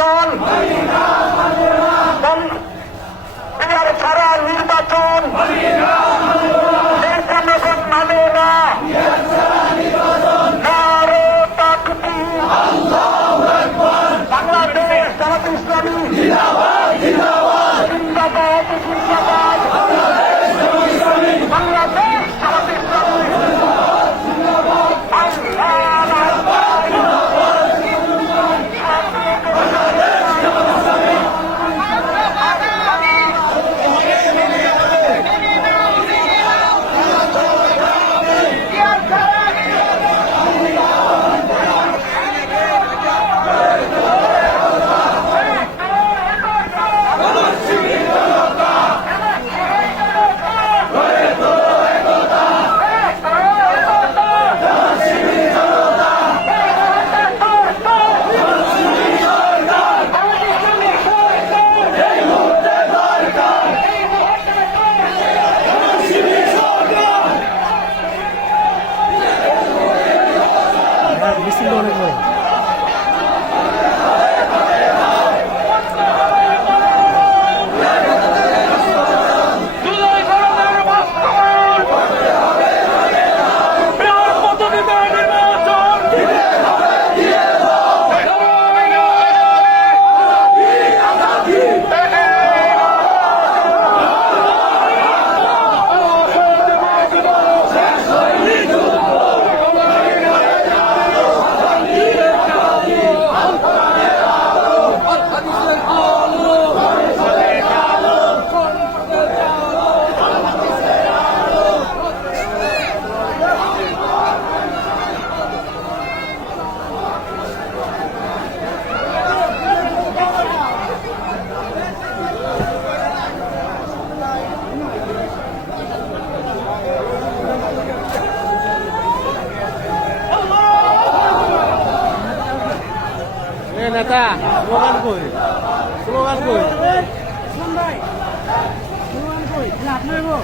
দল এ নেতা স্লোগান কই? স্লোগান কই? শুন ভাই স্লোগান কই লাভ নাই গো